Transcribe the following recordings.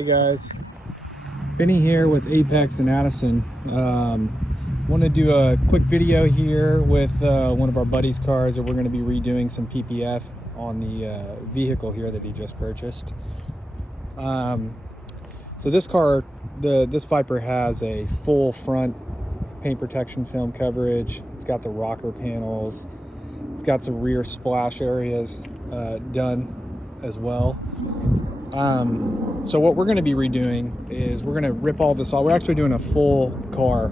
Hey guys, Benny here with Apex and Addison. Want to do a quick video here with one of our buddy's cars that we're going to be redoing some PPF on the vehicle here that he just purchased. So this car, this Viper has a full front paint protection film coverage. It's got the rocker panels. It's got some rear splash areas done as well. So what we're going to be redoing is we're going to rip all this off. We're actually doing a full car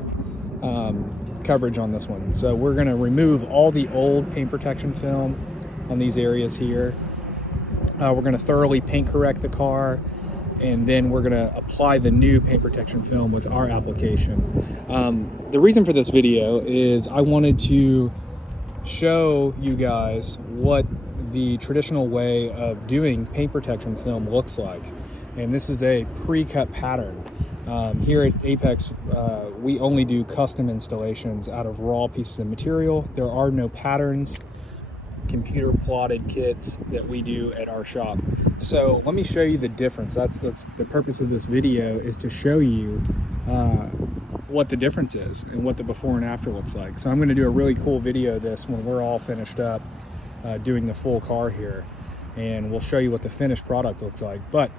coverage on this one. So we're going to remove all the old paint protection film on these areas here. We're going to thoroughly paint correct the car, and then we're going to apply the new paint protection film with our application. The reason for this video is I wanted to show you guys what the traditional way of doing paint protection film looks like. And this is a pre-cut pattern. Here at Apex, we only do custom installations out of raw pieces of material. There are no patterns, computer plotted kits that we do at our shop. So let me show you the difference. That's the purpose of this video, is to show you what the difference is and what the before and after looks like. So I'm going to do a really cool video of this when we're all finished up doing the full car here, and we'll show you what the finished product looks like. But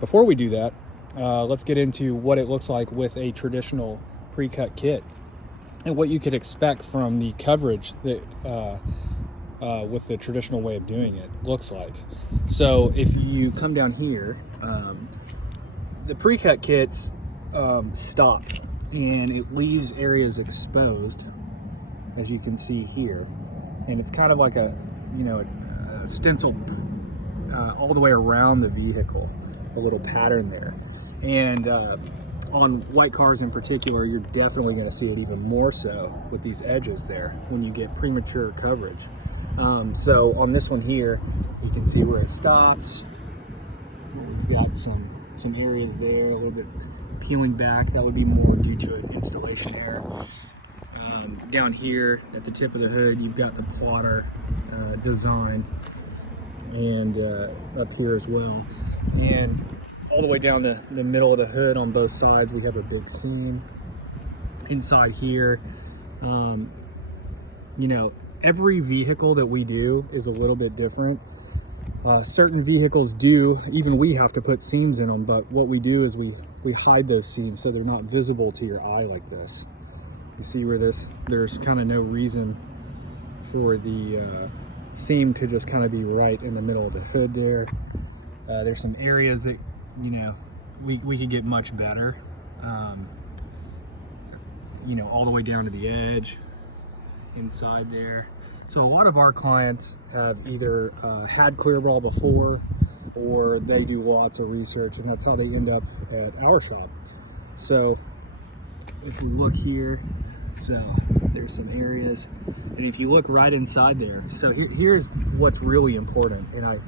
before we do that, let's get into what it looks like with a traditional pre-cut kit and what you could expect from the coverage that with the traditional way of doing it looks like. So if you come down here, the pre-cut kits stop and it leaves areas exposed, as you can see here, and it's kind of like a stencil all the way around the vehicle, a little pattern there. And on white cars in particular, you're definitely going to see it even more so with these edges there when you get premature coverage. So on this one here, you can see where it stops. We've got some areas there, a little bit peeling back. That would be more due to an installation error. Down here at the tip of the hood, you've got the plotter design, and up here as well. And all the way down the middle of the hood on both sides, we have a big seam. Inside here, every vehicle that we do is a little bit different. Certain vehicles do, even we have to put seams in them, but what we do is we hide those seams so they're not visible to your eye like this. You see where there's kind of no reason for the seam to just kind of be right in the middle of the hood there. There's some areas that, we could get much better. All the way down to the edge, inside there. So a lot of our clients have either had Clearball before, or they do lots of research, and that's how they end up at our shop. So if we look here, so there's some areas, and if you look right inside there, so here's what's really important, and I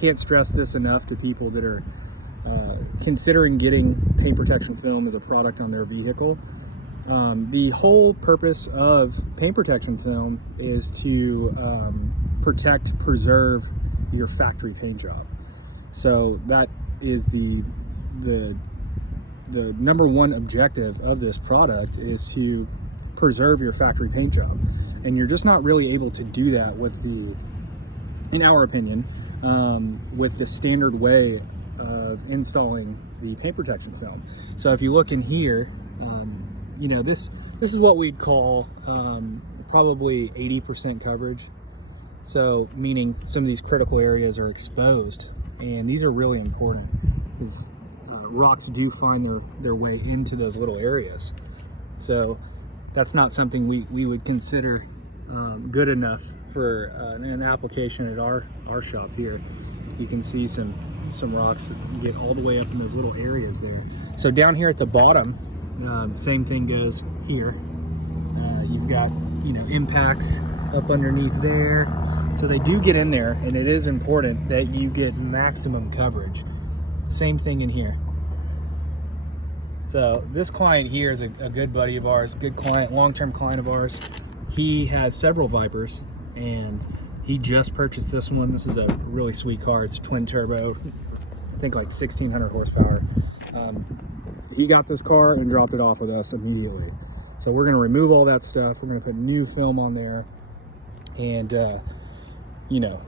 can't stress this enough to people that are considering getting paint protection film as a product on their vehicle. The whole purpose of paint protection film is to preserve your factory paint job. So that is the number one objective of this product, is to preserve your factory paint job. And you're just not really able to do that with in our opinion, with the standard way of installing the paint protection film. So if you look in here, this is what we'd call probably 80% coverage. So meaning some of these critical areas are exposed, and these are really important because rocks do find their way into those little areas. So that's not something we would consider good enough for an application at our shop here. You can see some rocks get all the way up in those little areas there. So down here at the bottom, same thing goes here. You've got impacts up underneath there, so they do get in there, and it is important that you get maximum coverage. Same thing in here. So this client here is a good buddy of ours, good client, long-term client of ours. He has several Vipers, and he just purchased this one. This is a really sweet car. It's twin turbo, I think like 1600 horsepower. He got this car and dropped it off with us immediately. So we're going to remove all that stuff. We're going to put new film on there and, you know,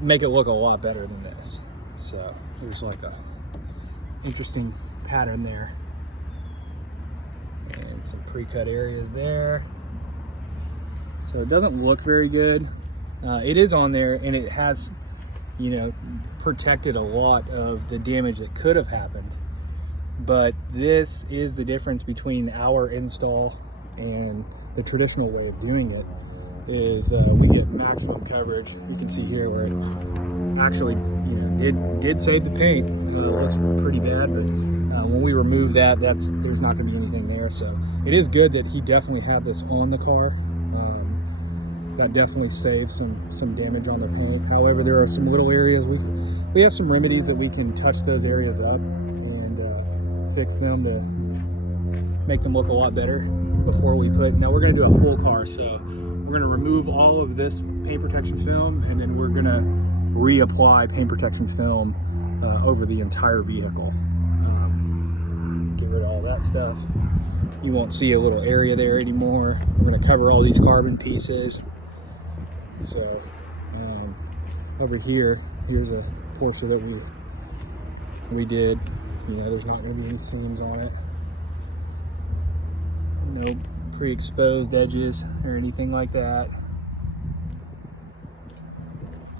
make it look a lot better than this. So there's like a interesting pattern there. And some pre-cut areas there. So it doesn't look very good. It is on there, and it has, you know, protected a lot of the damage that could have happened. But this is the difference between our install and the traditional way of doing it. Is we get maximum coverage. You can see here where it actually, you know, did save the paint. Looks pretty bad, but when we remove that, there's not going to be anything there. So it is good that he definitely had this on the car. That definitely saves some damage on the paint. However, there are some little areas we have some remedies that we can touch those areas up and fix them to make them look a lot better before we put. Now we're going to do a full car, so we're going to remove all of this paint protection film, and then we're going to reapply paint protection film over the entire vehicle. Get rid of all that stuff. You won't see a little area there anymore. We're going to cover all these carbon pieces. So over here, here's a portion that we did. You know, there's not going to be any seams on it. No pre-exposed edges or anything like that.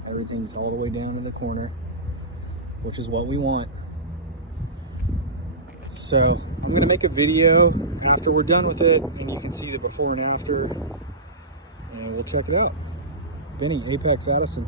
Everything's all the way down in the corner, which is what we want. So I'm going to make a video after we're done with it, and you can see the before and after, and we'll check it out. Benny, Apex Addison.